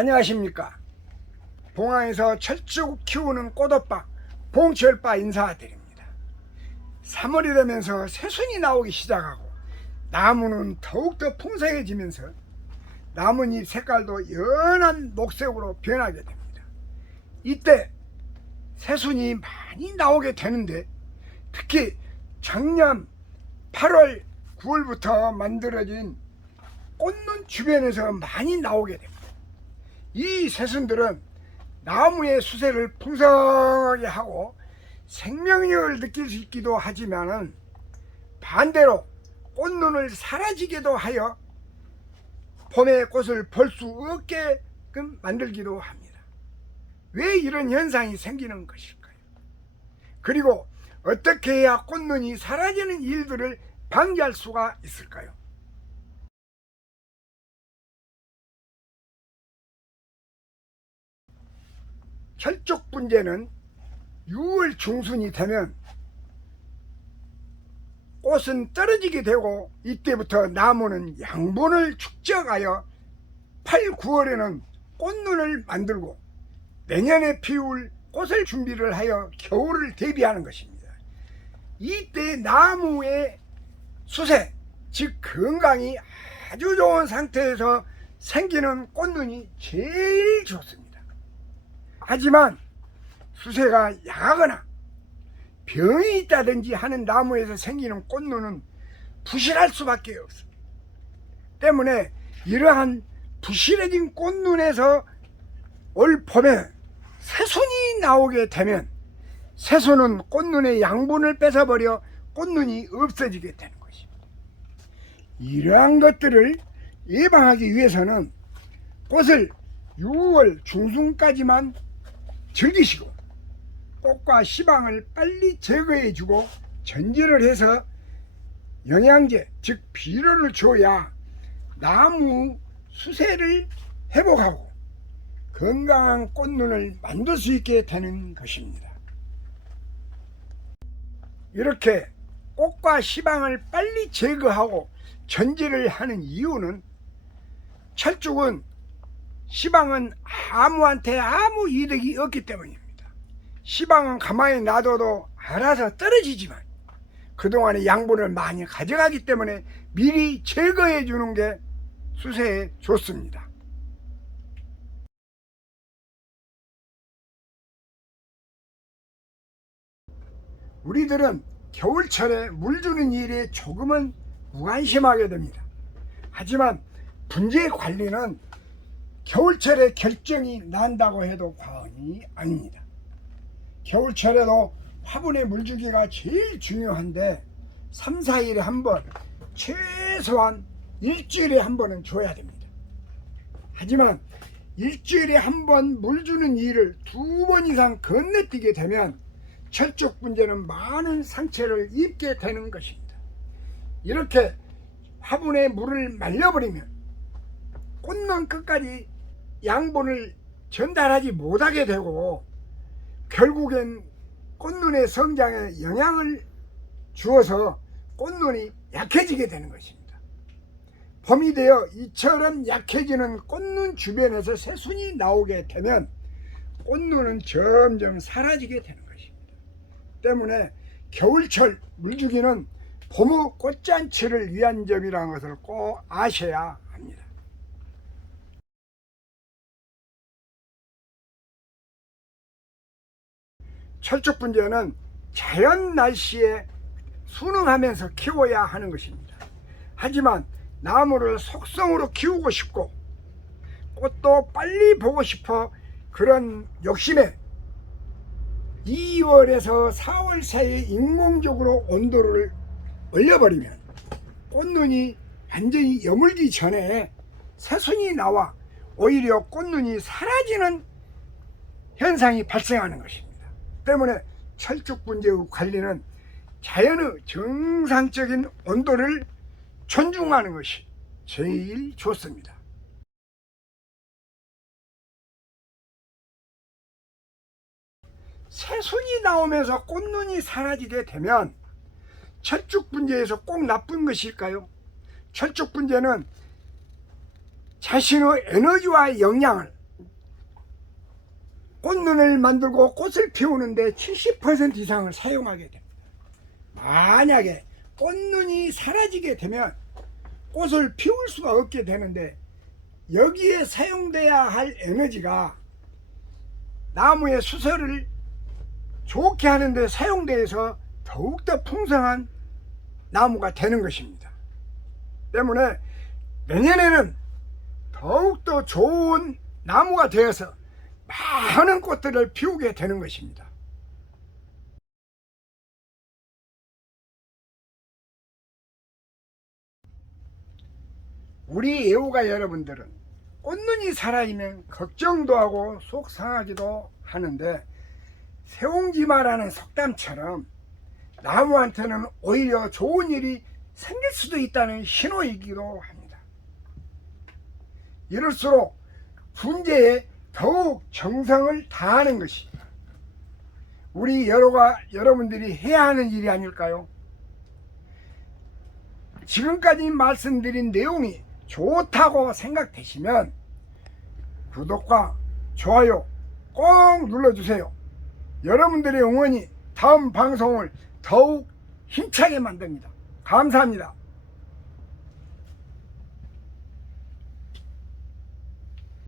안녕하십니까. 봉화에서 철쭉 키우는 꽃오빠 봉철빠 인사드립니다. 3월이 되면서 새순이 나오기 시작하고 나무는 더욱더 풍성해지면서 나뭇잎 색깔도 연한 녹색으로 변하게 됩니다. 이때 새순이 많이 나오게 되는데 특히 작년 8월 9월부터 만들어진 꽃눈 주변에서 많이 나오게 됩니다. 이 새순들은 나무의 수세를 풍성하게 하고 생명력을 느낄 수 있기도 하지만 반대로 꽃눈을 사라지게도 하여 봄의 꽃을 볼 수 없게끔 만들기도 합니다. 왜 이런 현상이 생기는 것일까요? 그리고 어떻게 해야 꽃눈이 사라지는 일들을 방지할 수가 있을까요? 철쭉분재는 6월 중순이 되면 꽃은 떨어지게 되고 이때부터 나무는 양분을 축적하여 8, 9월에는 꽃눈을 만들고 내년에 피울 꽃을 준비를 하여 겨울을 대비하는 것입니다. 이때 나무의 수세, 즉 건강이 아주 좋은 상태에서 생기는 꽃눈이 제일 좋습니다. 하지만 수세가 약하거나 병이 있다든지 하는 나무에서 생기는 꽃눈은 부실할 수밖에 없습니다. 때문에 이러한 부실해진 꽃눈에서 올 봄에 새순이 나오게 되면 새순은 꽃눈의 양분을 뺏어버려 꽃눈이 없어지게 되는 것입니다. 이러한 것들을 예방하기 위해서는 꽃을 6월 중순까지만 즐기시고 꽃과 시방을 빨리 제거해주고 전지를 해서 영양제 즉 비료를 줘야 나무 수세를 회복하고 건강한 꽃눈을 만들 수 있게 되는 것입니다. 이렇게 꽃과 시방을 빨리 제거하고 전지를 하는 이유는 철쭉은 시방은 아무한테 아무 이득이 없기 때문입니다. 시방은 가만히 놔둬도 알아서 떨어지지만 그동안의 양분을 많이 가져가기 때문에 미리 제거해 주는 게 수세에 좋습니다. 우리들은 겨울철에 물 주는 일에 조금은 무관심하게 됩니다. 하지만 분재 관리는 겨울철에 결정이 난다고 해도 과언이 아닙니다. 겨울철에도 화분에 물주기가 제일 중요한데 3, 4일에 한 번, 최소한 일주일에 한 번은 줘야 됩니다. 하지만 일주일에 한 번 물 주는 일을 2번 이상 건너뛰게 되면 철쭉 분재는 많은 상처를 입게 되는 것입니다. 이렇게 화분에 물을 말려버리면 꽃눈 끝까지 양분을 전달하지 못하게 되고 결국엔 꽃눈의 성장에 영향을 주어서 꽃눈이 약해지게 되는 것입니다. 봄이 되어 이처럼 약해지는 꽃눈 주변에서 새순이 나오게 되면 꽃눈은 점점 사라지게 되는 것입니다. 때문에 겨울철 물주기는 봄의 꽃잔치를 위한 점이라는 것을 꼭 아셔야 합니다. 철쭉 분재는 자연 날씨에 순응하면서 키워야 하는 것입니다. 하지만 나무를 속성으로 키우고 싶고 꽃도 빨리 보고 싶어 그런 욕심에 2월에서 4월 사이에 인공적으로 온도를 올려버리면 꽃눈이 완전히 여물기 전에 새순이 나와 오히려 꽃눈이 사라지는 현상이 발생하는 것입니다. 때문에 철쭉 분재의 관리는 자연의 정상적인 온도를 존중하는 것이 제일 좋습니다. 새순이 나오면서 꽃눈이 사라지게 되면 철쭉 분재에서 꼭 나쁜 것일까요? 철쭉 분재는 자신의 에너지와 영양을 꽃눈을 만들고 꽃을 피우는데 70% 이상을 사용하게 됩니다. 만약에 꽃눈이 사라지게 되면 꽃을 피울 수가 없게 되는데, 여기에 사용돼야 할 에너지가 나무의 수설을 좋게 하는데 사용돼서 더욱더 풍성한 나무가 되는 것입니다. 때문에 내년에는 더욱더 좋은 나무가 되어서 많은 꽃들을 피우게 되는 것입니다. 우리 애호가 여러분들은 꽃눈이 사라지면 걱정도 하고 속 상하기도 하는데, 세옹지마라는 속담처럼 나무한테는 오히려 좋은 일이 생길 수도 있다는 신호이기도 합니다. 이럴수록 분재에 더욱 정성을 다하는 것이 우리 여러분들이 해야 하는 일이 아닐까요? 지금까지 말씀드린 내용이 좋다고 생각되시면 구독과 좋아요 꼭 눌러주세요. 여러분들의 응원이 다음 방송을 더욱 힘차게 만듭니다. 감사합니다.